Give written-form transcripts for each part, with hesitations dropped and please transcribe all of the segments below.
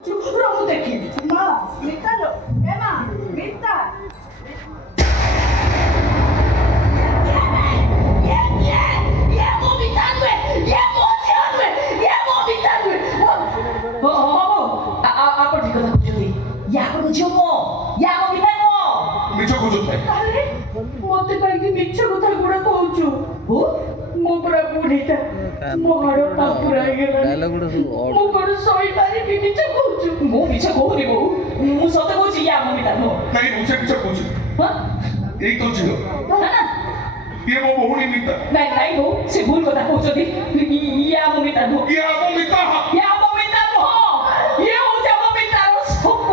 Ramo daqui. Ma, Mitalo. Emma, Mita. Apa di kota Kujuli? Ya aku Kujumo. Ya aku Mitano. ମିଛ କହୁଛନ୍ତି ଆରେ ମତେ କାହିଁକି ମିଛ କଥା ଗୁଡା କହୁଛୁ ମୁଁ ପୁରା ବୁଢୀଟା ମୋ ହାଡ ପାପୁରା ହେଇଗଲାଣି ମୁଁ କଣ ସହିପାରିବି ମିଛ କହୁଛୁ ମୁଁ ମିଛ କହୁନି ବୋଉ। ମୁଁ ସତ କହୁଛି ୟା ମୁଁ Mitano। ନାଇଁ ମୁଁ ସେ ମିଛ କହୁଛି ହଁ? ଏଇ ତ ଝିଅ ନା ନା ଇଏ ମୋ ଭଉଣୀ ମିତା ନାଇଁ ନାଇଁ ବୋଉ ସେ ଭୁଲ କଥା କହୁଛନ୍ତି। ୟା ମୁଁ Mitano। ଇଏ ଆମ ମିତା ୟା ମୁଁ Mitano। ଇଏ ହଉଛି ଆମ ମିତାର ସପ।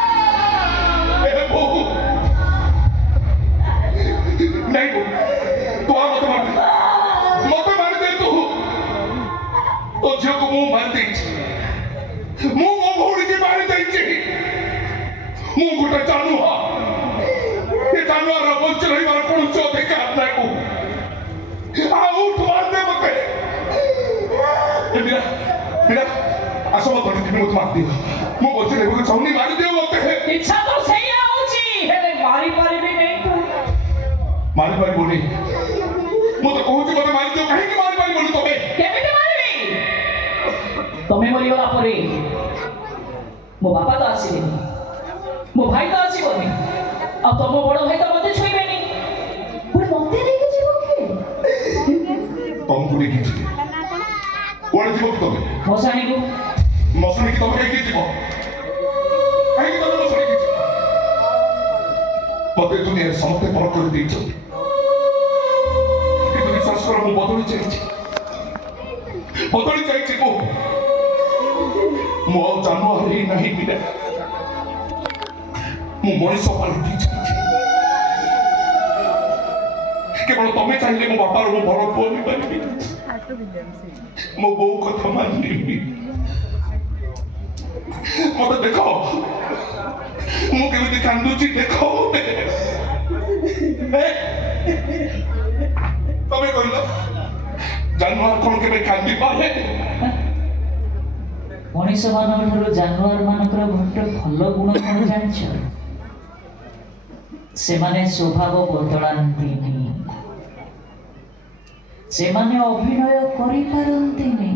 ଏ ବୋଉ ନାଇଁ ବୋଉ ତୁ ମତେ ମାରିଦେ ତୁ ତୋ ଝିଅକୁ ମୁଁ ମାରିଦେଇଛି ମୁଁ ମୋ ଭଉଣୀକି ମାରିଦେଇଛି ମୁଁ ଗୋଟେ ଜାନୁଆ ଏ ଜାନୁଆର ବଞ୍ଚ ରହିବାର କୌଣସି ଅଧିକାର ନାହିଁ ଆଉ ତୁ ମାରିଦେ ମତେ ମୀରା ମୀରା ଆସ ମତେ ମତେ ମାରିଦିଅ ମୁଁ ବଞ୍ଚି ରହିବାକୁ ଚାହୁଁନି ମାରିଦିଅ ମତେ ଇଚ୍ଛା ତ ସେଇଆ ହଉଛି ହେଲେ ମାରିପାରିବି ନାହିଁ ତୁ। ମାରିପାରିବନି ମୁଁ ତ କହୁଛି ମତେ ମାରିଦିଅ କାହିଁକି ମାରିପାରିବନି ତମେ କେମିତି ମାରିବି? ତମେ ମରିଗଲା ପରେ ମୋ ବାପା ତ ଆସିବେନି, ମୋ ଭାଇ ତ ଆସିବନି, ଆଉ ତମ ବଡ ଭାଇ ତ ମତେ ଛୁଇଁବେନି। ପୁଣି ମତେ ନେଇକି ଯିବ କିଏ? ତମକୁ ନେଇକି ଯିବି କୁଆଡେ ଯିବ କି ତମେ ମଶାଣିକୁ। ମଶୁଣିକି ତମେ କାହିଁକି ଯିବ କାହିଁକି ତମେ ମଶୁଣିକି ଯିବ ମତେ ଦୁନିଆରେ ସମସ୍ତେ ପର କରିଦେଇଛନ୍ତି କିନ୍ତୁ ବିଶ୍ୱାସ କର ମୁଁ ବଦଳି ଯାଇଛି ମୁଁ ଆଉ ଜାନୁଆର ହେଇ ନାହିଁ ବିନା ମୁଁ ମଣିଷ ପାଲଟି ଯାଇଛି କେବଳ ତମେ ଚାହିଁଲେ ମୋ ବାପାର ମୋ ବଡ ପୁଅ ହେଇପାରିବି ମୋ ବୋଉ କଥା ମାନିବି ମତେ ଦେଖ ମୁଁ କେମିତି କାନ୍ଦୁଛି ଦେଖ ମତେ ତମେ କହିଲ ଜାନୁଆର କଣ କେବେ କାନ୍ଦି ପାରେ ମଣିଷ ମାନଙ୍କ ଠାରୁ ଜାନୁଆର ମାନଙ୍କର ଗୋଟେ ଭଲ ଗୁଣ କଣ ଜାଣିଛ? ସେମାନେ ସ୍ୱଭାବ ବଦଳାନ୍ତିନି, ସେମାନେ ଅଭିନୟ କରିପାରନ୍ତିନି।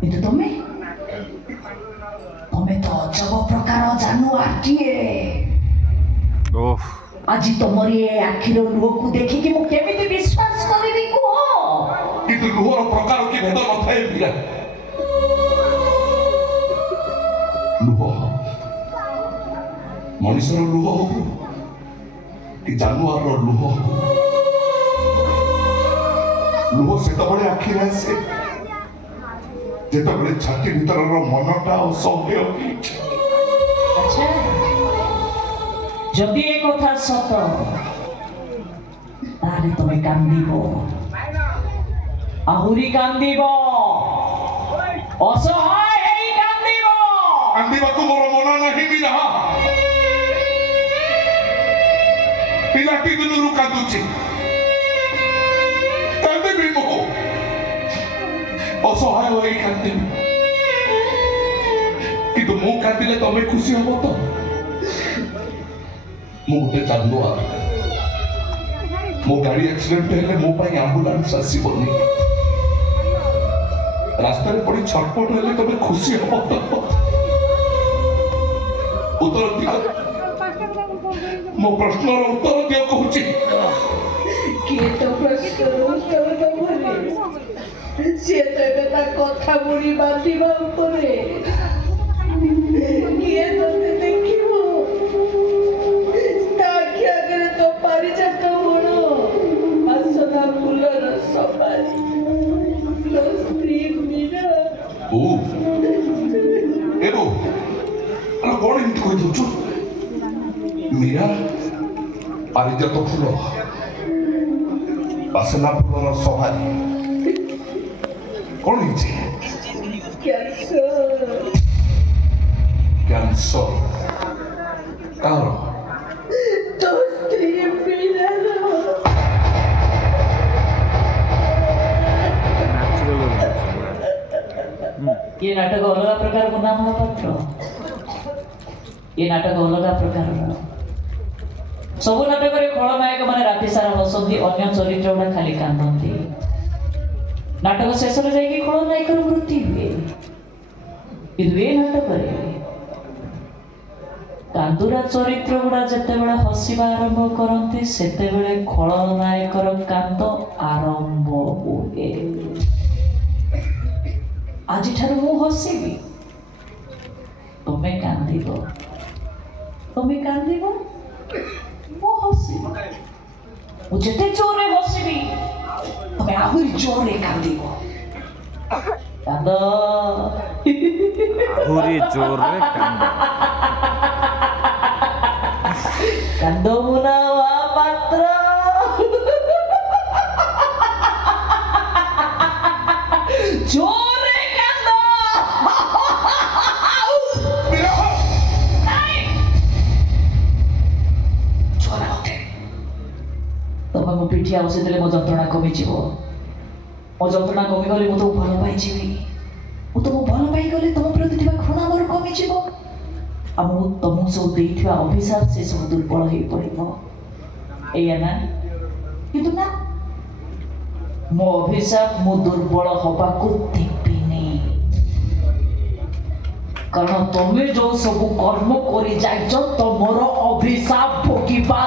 କିନ୍ତୁ ତମେ ତ ଅଜବ ପ୍ରକାର ଜାନୁଆରଟିଏ। ଆଜି ତମରି ଏ ଆଖିର ଲୁହକୁ ଦେଖିକି ମୁଁ କେମିତି ବିଶ୍ୱାସ କରିବି କୁହ? କିନ୍ତୁ ଲୁହର ପ୍ରକାର କି ଭେଦ ନଥାଏ ପିଲା ଲୁହ ମଣିଷର ଲୁହ ହଉ କି ଜାନୁଆରର ଲୁହ ଲୁହ ସେତେବେଳେ ଆଖିରେ ଆସେ ଯେତେବେଳେ ଛାତି ଭିତରର ମନଟା ଅସହ୍ୟ ହେଇଛି ଆଚ୍ଛା, ଯଦି ଏ କଥା ସତ ତାହେଲେ ତମେ କାନ୍ଦିବ, ଆହୁରି କାନ୍ଦିବ, ଅସହାୟ ହେଇ କାନ୍ଦିବ। କାନ୍ଦିବାକୁ ମୋର ମନ ନାହିଁ ବିନା ପିଲାଟି ଦିନରୁ କାନ୍ଦୁଛି କାନ୍ଦିବି ମୁଁ ଅସହାୟ ହୋଇ କାନ୍ଦିବି କିନ୍ତୁ ମୁଁ କାନ୍ଦିଲେ ତମେ ଖୁସି ହବ ତ ମୁଁ ଗୋଟେ ଜାନୁଆର ମୋ ଗାଡି ଆକ୍ସିଡେଣ୍ଟ ହେଲେ ମୋ ପାଇଁ ଆମ୍ବୁଲାନ୍ସ ଆସିବନି ରାସ୍ତାରେ ପଡି ଛଟପଟ ହେଲେ ତମେ ଖୁସି ହବ ତ ଉତ୍ତର ଦିଅ ମୋ ପ୍ରଶ୍ନର ଉତ୍ତର ଦିଅ କହୁଛି କିଏ ତ ପ୍ରଶ୍ନର ଉତ୍ତର ଦବନି ସିଏ ତ ଏବେ ତା କଥା ବୁଣି ବାନ୍ଧିବା ଉପରେ କିଏ ତତେ ଦେଖିବ ତା ଆଖି ଆଗରେ ତ ପାରିଯାତ ପାରିଜାତ ଫୁଲ ବାସନା ଫୁଲର ସଭାରେ କଣ ହେଇଛି? କ୍ୟାନ୍ସର। କାହାର? ତୋ ସ୍ତ୍ରୀ ପିଲାର। ये नाटक अलग प्रकार मुन्ना महापात्र ये नाटक अलग प्रकार सब नाटक खलनायक मैंने राति सारा हसती अन्य चरित्र गुड़ा खाली कांदती नाटक शेष जाकि खलनायक मृत्यु हुए किंतु ये नाटक कांदुरा चरित्र गुड़ा जिते बड़े हसवा आरंभ करती सेते बेले खलनायकर कांद आरंभ हुए आज ठार मु हसबी तुम्हें कांदिब मु हसबी मु जेते जोरे हसबी तुम्हें आहुरी जोरे कांदिब कांद आहुरी जोरे कांद मुना पात्र जोरे तब मो पिठी औषधि मो जंत्रणा कमिज मो जंत्रणा कमिगले मु तो भल पाई मु तुम भल पाई गले तुम प्रति घृणा मोर कमिज आ मु तुम सब देइथिबा अभिशाप से सब दुर्बल हो पड़िबो एया ना किंतु ना मो अभिशाप मु दुर्बल हवा को देबिनी कारण तुम जो सब कर्म करी जाइछ तुमर अभिशाप भोगिबा